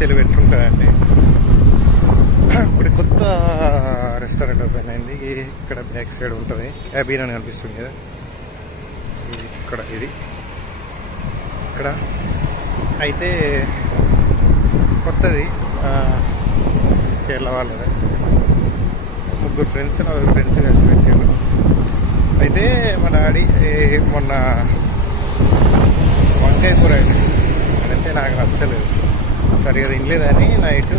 తెలివి ఎట్లుంటుందండి. ఇప్పుడు కొత్త రెస్టారెంట్ ఓపెన్ అయింది. ఇక్కడ బ్యాక్ సైడ్ ఉంటుంది, క్యాబిన్ అని కనిపిస్తుంది కదా, ఇక్కడ ఇది ఇక్కడ అయితే కొత్తది, కేరళ వాళ్ళది. 3 ఫ్రెండ్స్ 4 ఫ్రెండ్స్ కలిసి పెట్టారు. అయితే మా డాడీ మొన్న వంకాయ కూర అంటే నాకు నచ్చలేదు, సరిగా తినలేదని నైట్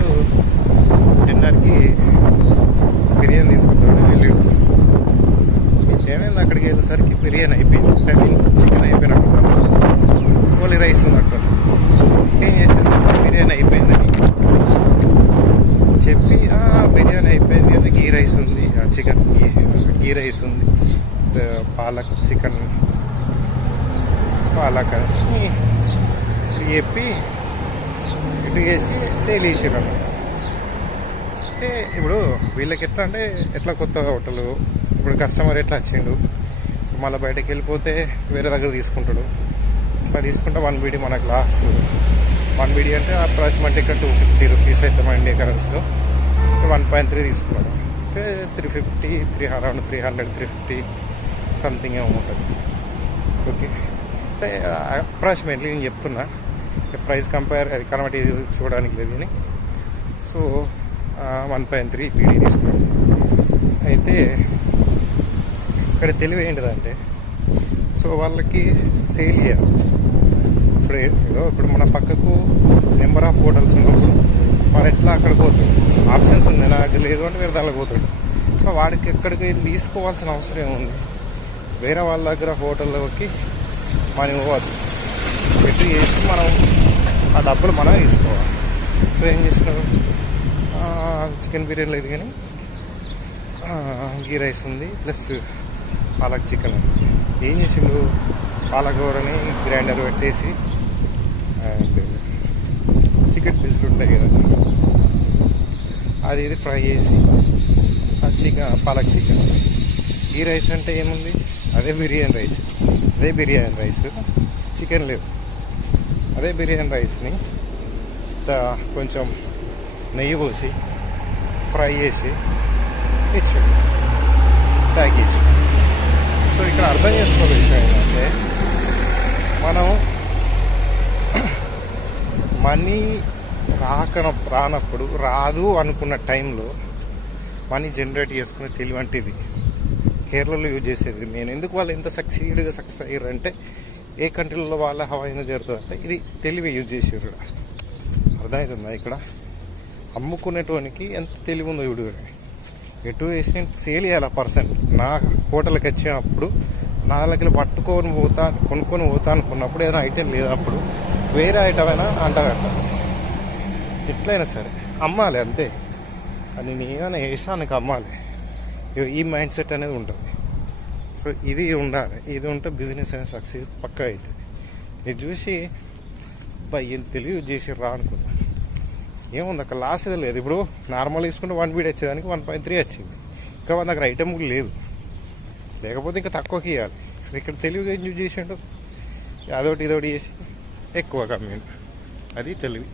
డిన్నర్కి బిర్యానీ తీసుకుంటాడు వెళ్ళాడు. ఏమైంది, అక్కడికి వెళ్ళేసరికి బిర్యానీ అయిపోయింది. అంటే చికెన్ అయిపోయినట్టు, ఓన్లీ రైస్ ఉన్నట్టు. ఏం చేసింది, బిర్యానీ అయిపోయిందని చెప్పి బిర్యానీ అయిపోయింది అది గీ రైస్ ఉంది, చికెన్ గీ రైస్ ఉంది, పాలక్ చికెన్ పాలక్ అని చెప్పి ఇటు వేసి సేల్ చేసారు. అంటే ఇప్పుడు వీళ్ళకి ఎట్లా అంటే ఎట్లా కొత్త హోటలు, ఇప్పుడు కస్టమర్ ఎట్లా వచ్చిండు, మళ్ళీ బయటకు వెళ్ళిపోతే వేరే దగ్గర తీసుకుంటాడు. ఇట్లా తీసుకుంటే 1 BD మన గ్లాస్ 1 BD అంటే అప్రాక్సిమేట్ ఇక్కడ 250 రూపీస్ అయితే మన ఇండియా కరెన్సీలో 1.3 తీసుకున్నాడు అంటే 350 అరౌండ్ 300 350 సంథింగ్ ఏమో ఉంటుంది. ఓకే, అప్రాక్సిమేట్లీ నేను చెప్తున్నా, ప్రైస్ కంపేర్ అది కనబడి చూడడానికి లేదు కానీ. సో 1.3 BD తీసుకున్నాడు. అయితే ఇక్కడ తెలివి ఏంటిదంటే, సో వాళ్ళకి సేల్ చేయాలి. ఇప్పుడు మన పక్కకు నెంబర్ ఆఫ్ హోటల్స్ ఉన్నప్పుడు వాడు ఎట్లా అక్కడికి పోతాడు, ఆప్షన్స్ ఉంది, నాకు లేదు అంటే వేరే దానికి పోతాడు. సో వాడికి ఎక్కడికి తీసుకోవాల్సిన అవసరం ఏముంది, వేరే వాళ్ళ దగ్గర హోటల్లోకి మనం ఇవ్వద్దు, పెట్టి చేసి మనం ఆ డబ్బులు మనమే తీసుకోవాలి. సో ఏం చేసినారు, చికెన్ బిర్యానీ లేదు కానీ గీ రైస్ ఉంది ప్లస్ పాలక్ చికెన్ ఉంది. ఏం చేసిండు, పాలకూరని గ్రైండర్ పెట్టేసి అండ్ చికెన్ పీసులు ఉంటాయి కదా అది ఇది ఫ్రై చేసి పాలక్ చికెన్. గీ రైస్ అంటే ఏముంది, అదే బిర్యానీ రైస్, చికెన్ లేదు. అదే బిర్యానీ రైస్ని కొంచెం నెయ్యి పోసి ఫ్రై చేసి ఇచ్చాడు, ప్యాక్ చేసి. సో ఇక్కడ అర్థం చేసుకోవాలి విషయం ఏంటంటే, మనం మనీ రానప్పుడు రాదు అనుకున్న టైంలో మనీ జనరేట్ చేసుకునే తెలివి అంటే ఇది కేరళలో యూజ్ చేసేది. నేను ఎందుకు వాళ్ళు ఎంత సక్సెస్ అయ్యారంటే, ఏ కంట్రీలలో వాళ్ళ హవా ఎందుకు జరుగుతుంది అంటే ఇది తెలివి యూజ్ చేసారు. అర్థమవుతుందా, ఇక్కడ అమ్ముకునేటోనికి ఎంత తెలివి ఉందో ఇప్పుడు. ఎటు వేసి సేల్ చేయాలి పర్సన్. నా హోటల్కి వచ్చినప్పుడు నా దగ్గర కొనుక్కొని పోతా అనుకున్నప్పుడు ఏదైనా ఐటెం లేనప్పుడు వేరే ఐటమ్ అయినా అంటగట్ట, ఎట్లయినా సరే అమ్మాలి అంతే. అది నేనే వేసానికి అమ్మాలి, ఈ మైండ్ సెట్ అనేది ఉంటుంది. సో ఇది ఉండాలి, ఇది ఉంటే బిజినెస్ అనేది సక్సెస్ పక్కా అవుతుంది. ఇది చూసి ఏం తెలివి చేసి రా అనుకున్నా, ఏముంది అక్కడ లాస్ ఏదో లేదు. ఇప్పుడు నార్మల్ తీసుకుంటే 1 BD వచ్చేదానికి 1.3 వచ్చింది. ఇంకా మన దగ్గర ఐటమ్ కూడా లేదు, లేకపోతే ఇంకా తక్కువకి ఇవ్వాలి. ఇక్కడ తెలివిగా యూజ్ చేసిండు, అదొకటి ఇదొకటి చేసి ఎక్కువ కమ్మిండు, అది తెలివి.